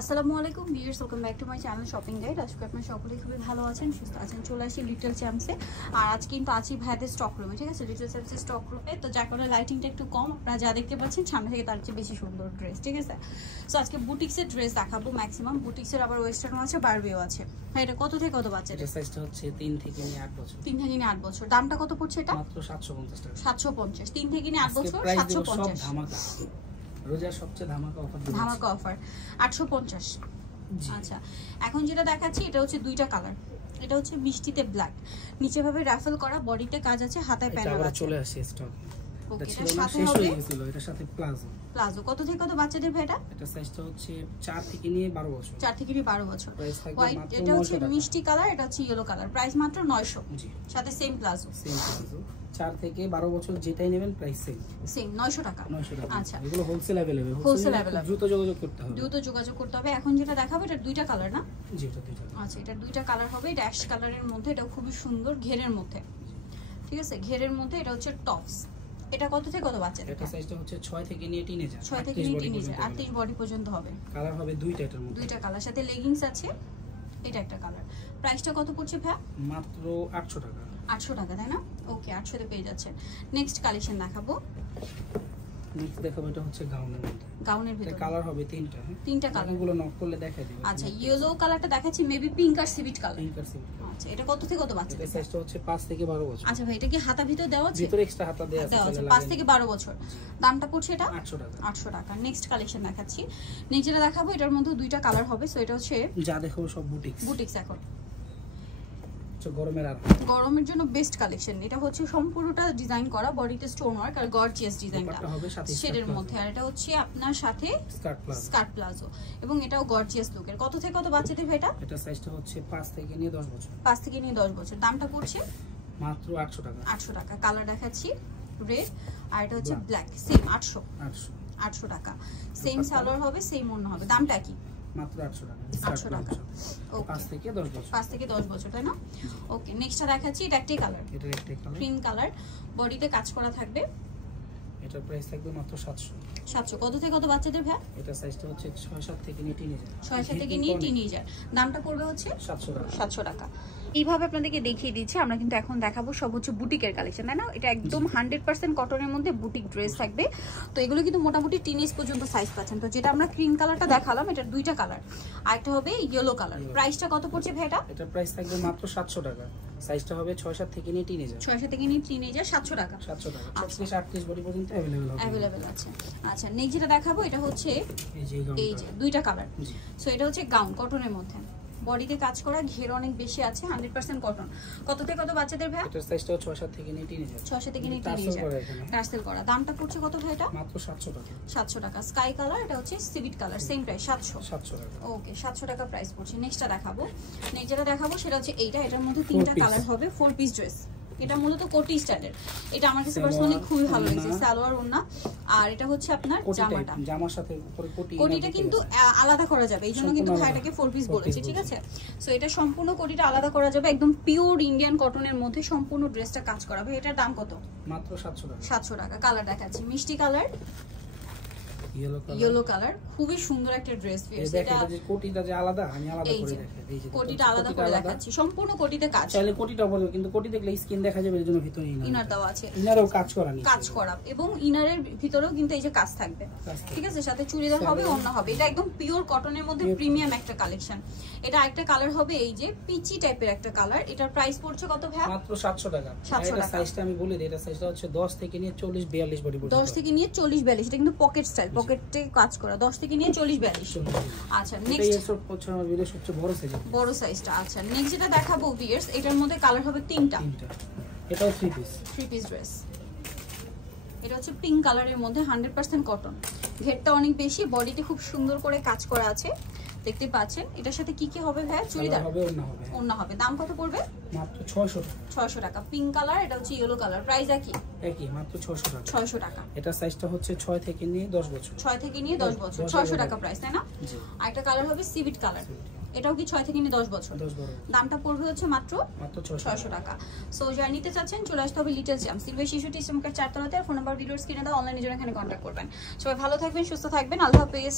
আসসালামু আলাইকুম viewers, welcome back to my channel shopping guide. আজকে আপনারা সকলেই খুবই ভালো আছেন, সুস্থ আছেন। চলে আসি লিটল চ্যাম্পসে। আর আজ কিন্তু আছি ভাইদের স্টক রুমে, ঠিক আছে, লিটল চ্যাম্পসের স্টক রুমে। তো যার কারণে লাইটিংটা একটু কম, আপনারা যা দেখতে পাচ্ছেন সামনে থেকে তার চেয়ে বেশি সুন্দর ড্রেস, ঠিক আছে। সো আজকে বুটিক্সের ড্রেস দেখাবো ম্যাক্সিমাম। বুটিক্সের আবার ওয়েস্টার্নও আছে, বারবিও আছে। হ্যাঁ, এটা কত থেকে কত বাচ্চাদের? সাইজটা হচ্ছে 3 থেকে 8 বছর। 3 থেকে 8 বছর। দামটা কত পড়ছে এটা? মাত্র 750 টাকা। 750। 3 থেকে 8 বছর 750। ধামাকা, রোজার সবচেয়ে ধামাকা অফার। ধামাকা অফার 850। আচ্ছা, এখন যেটা দেখাচ্ছি এটা হচ্ছে দুইটা কালার। এটা হচ্ছে মিষ্টিতে ব্ল্যাক, নিচে ভাবে রাফেল করা, বডিতে কাজ আছে, হাতায় প্যানেল আছে। চলে আসে স্টক। ওকে, এটা এর সাথে শেষ হবে হয়ে গিয়েছিল, এটার সাথে প্লাজো। প্লাজো কত থেকে কত বাচ্চাদের ভাই এটা? এটা সাইজটা হচ্ছে 4 থেকে 12 বছর। 4 থেকে 12 বছর। হোয়াইট, এটা হচ্ছে মিষ্টি কালার, এটা হচ্ছে ইয়েলো কালার। প্রাইস মাত্র 900। জি, সাথে সেম প্লাজো। 4 থেকে 12 বছর যেটাই নেবেন প্রাইস সেম 900 টাকা। 900 টাকা। আচ্ছা, এগুলো হোলসেল अवेलेबल। Wholesale available. দ্রুত যোগাযোগ করতে হবে। দ্রুত যোগাযোগ করতে হবে। এখন যেটা দেখাবো এটা দুইটা কালার না? জি, এটা দুইটা। আচ্ছা, এটা দুইটা কালার হবে। এটা অ্যাশ কালারের মধ্যে, এটা খুবই সুন্দর ঘেরের মধ্যে, ঠিক আছে, ঘেরের মধ্যে। এটা হচ্ছে টপস। এটা কত থেকে কত বাচ্চাদের? এটা সাইজটা হচ্ছে 6 থেকে নিয়ে টিনেজার। 6 থেকে নিয়ে টিনেজার 38 বডি পর্যন্ত হবে। কালার হবে দুইটা, এটার মধ্যে দুইটা কালার, সাথে লেগিংস আছে। এটা একটা কালার। প্রাইসটা কত পড়ছে ভাই? মাত্র 800 টাকা। 800 টাকা, তাই না? ওকে, 800 তে পেয়ে যাচ্ছে। নেক্সট কালেকশন দেখাবো। নেক্সট দেখাবো, এটা হচ্ছে গাউনের মধ্যে। গাউনের ভিতরে কালার হবে তিনটা। তিনটা কালার। এগুলো নক করলে দেখাই দিবে। আচ্ছা, ইয়েলো কালারটা দেখাচ্ছি, মেবি পিঙ্ক আর সিভিট কালার। পিঙ্ক আর সিভিট। আচ্ছা, এটা কত থেকে কত বাচ্চা? এটা সাইজটা হচ্ছে 5 থেকে 12 বছর। আচ্ছা ভাই, এটা কি হাতা ভিতর দেওয়া আছে? ভিতরে এক্সট্রা হাতা দেয়া আছে। 5 থেকে 12 বছর। দামটা পড়ছে এটা 800 টাকা। 800 টাকা। নেক্সট কালেকশন দেখাচ্ছি। নেক্সট যেটা দেখাবো এটার মধ্যে দুইটা কালার হবে। সো এটা হচ্ছে যা দেখো সব বুটিক্স। বুটিক্স। এখন গরমের জন্য বেস্ট কালেকশন। এটা হচ্ছে সম্পূর্ণটা ডিজাইন করা, বডিতে স্টোন ওয়ার্ক আর গর্জিয়াস ডিজাইনটা শেডের মধ্যে। আর এটা হচ্ছে আপনার সাথে স্কার্ট প্লাজো, এবং এটাও গর্জিয়াস লুকের। কত থেকে কত বাচ্চাদের এটা? এটা সাইজটা হচ্ছে 5 থেকে নিয়ে 10 বছর। 5 থেকে নিয়ে 10 বছর। দামটা পড়ছে মাত্র 800 টাকা। 800 টাকা। কালার দেখাচ্ছি রেড, আর এটা হচ্ছে ব্ল্যাক। সেম 800 টাকা। সেম সালোয়ার হবে, সেম ওড়না হবে। দামটা কি? মাত্র 800 টাকা। 800 টাকা। ওকে, 5 থেকে 10 বছর। 5 থেকে 10 বছর, তাই না? ওকে, নেক্সটটা দেখাচ্ছি। এটা একটাই কালার, এটা একটাই কালার, ক্রিম কালার, বডিতে কাজ করা থাকবে। এটার প্রাইস থাকবে মাত্র 700। 700। কত থেকে কত বাচ্চাদের ভাই? এটা সাইজটা হচ্ছে 6-7 থেকে নিয়ে টিনেজার। 6-7 থেকে নিয়ে টিনেজার। দামটা পড়বে হচ্ছে 700 টাকা। 700 টাকা। এইভাবে আপনাদেরকে দেখিয়ে দিচ্ছি। আমরা কিন্তু এখন দেখাবো সব হচ্ছে বুটিকের কালেকশন, তাই না? এটা একদম 100% কটনের মধ্যে বুটিক ড্রেস থাকবে। তো এগুলো কিন্তু মোটামুটি টিনেজ পর্যন্ত সাইজ পাচ্ছেন। তো যেটা আমরা ক্রিম কালারটা দেখালাম, এটার দুইটা কালার, আর একটা হবে ইয়েলো কালার। প্রাইসটা কত পড়ছে ভাই এটা? এটার প্রাইস থাকবে মাত্র 700 টাকা। সাইজটা হবে 6-7 থেকে নিয়ে টিনেজার। 6 থেকে নিয়ে টিনেজার 700 টাকা। 700 টাকা। 36-38 বডি পর্যন্ত अवेलेबल আছে। আচ্ছা, নেক্সট যেটা দেখাবো এটা হচ্ছে এই যে দুইটা কালার। জি, সো এটা হচ্ছে গাউন, কটনের মধ্যে, বডিতে কাজ করা, ঘের অনেক বেশি আছে, 100% কটন। কত থেকে কত বাচ্চাদের ভাই? এটার সাইজটা 6-7 থেকে নিয়ে টিনেজার। 6 থেকে নিয়ে টিনেজার টার্সেল করা। দামটা পড়ছে কত ভাই এটা? মাত্র 700 টাকা। 700 টাকা। স্কাই কালার, এটা হচ্ছে সিভিট কালার, সেম প্রাইস 700 টাকা। ওকে, 700 টাকা প্রাইস পড়ছে। নেক্সটটা দেখাবো। নেক্সট যেটা দেখাবো সেটা হচ্ছে এইটা। এটার মধ্যে তিনটা কালার হবে, 4 পিস ড্রেস। এটা মূলত কোটি স্টাইলের। এটা আমার কাছে পার্সোনালি খুবই ভালো লেগেছে। সালোয়ার ওড়না, আর এটা হচ্ছে আপনার জামাটা। জামার সাথে উপরে কোটিটা কিন্তু আলাদা করা যাবে, এই জন্য কিন্তু ভাইটাকে 4 পিস বলেছে, ঠিক আছে। সো এটা সম্পূর্ণ কোটিটা আলাদা করা যাবে, একদম পিওর ইন্ডিয়ান কটনের মধ্যে সম্পূর্ণ ড্রেসটা কাজ করা হবে। এটার দাম কত? মাত্র 700 টাকা। 700 টাকা। কালার দেখাচ্ছি, মিষ্টি কালার, ইয়েলো কালার, খুবই সুন্দর একটা ড্রেস। এটা কোটিটা যে আলাদা, আমি আলাদা করে দেখাই। এই যে কোটিটা আলাদা করে দেখাচ্ছি, সম্পূর্ণ কোটিতে কাজ। চাইলে কোটিটা পরবে, কিন্তু কোটি দেখলে স্কিন দেখা যাবে, এর জন্য ভিতরে ইনার দেওয়া আছে, ইনারও কাজ করা এবং ইনারের ভিতরেও কিন্তু এই যে কাজ থাকবে, ঠিক আছে। সাথে চুড়িদার হবে, ওড়না হবে। এটা একদম পিওর কটনের মধ্যে প্রিমিয়াম একটা কালেকশন। এটা একটা কালার হবে এই যে পিচি টাইপের একটা কালার। এটার প্রাইস পড়ছে কত ভাই? মাত্র 700 টাকা। 700 টাকা। সাইজটা আমি বলে দিই, এটা সাইজটা হচ্ছে 10 থেকে নিয়ে 40-42 বডি পর্যন্ত। 10 থেকে নিয়ে 40-42। এটা কিন্তু পকেট স্টাইল, পকেটে কাজ করা। 10 থেকে নিয়ে 40-42। আচ্ছা, নেক্সট এই সবচেয়ে আমার ভিডিও সবচেয়ে বড় সাইজটা। আচ্ছা, নেক্সট যেটা দেখাবো ভিউয়ার্স, এটার মধ্যে কালার হবে তিনটা। এটাও 3 পিস ড্রেস। এটা হচ্ছে পিঙ্ক কালারের মধ্যে, 100% কটন। ঘেরটা অনেক বেশি, বডিতে খুব সুন্দর করে কাজ করা আছে, দেখতে পাচ্ছেন। এটার সাথে কি কি হবে ভাই? চুড়িদার হবে, ওড়না হবে। দাম কত পড়বে? মাত্র 600 টাকা। 600 টাকা। পিঙ্ক কালার, এটা হচ্ছে ইয়েলো কালার। প্রাইস একই মাত্র 600 টাকা। 600 টাকা। এটা সাইজটা হচ্ছে 6 থেকে নিয়ে 10 বছর। 6 থেকে নিয়ে 10 বছর। 600 টাকা প্রাইস, তাই না? জি। আরেকটা কালার হবে সিভিট কালার। এটাও কি 6 থেকে নিয়ে 10 বছর। দামটা পড়বে হচ্ছে মাত্র 600 টাকা। সো যারা নিতে চাচ্ছেন চলে আসতে হবে লিটল চ্যাম্পস, সিলভার শিশুটি ইসলামকার 4 তলাতে। আর ফোন নাম্বার ভিডিওর স্ক্রিনে দাও, অনলাইনে জন্য এখানে কন্ট্যাক্ট করবেন। সবাই ভালো থাকবেন, সুস্থ থাকবেন। আল্লাহ হাফেজ।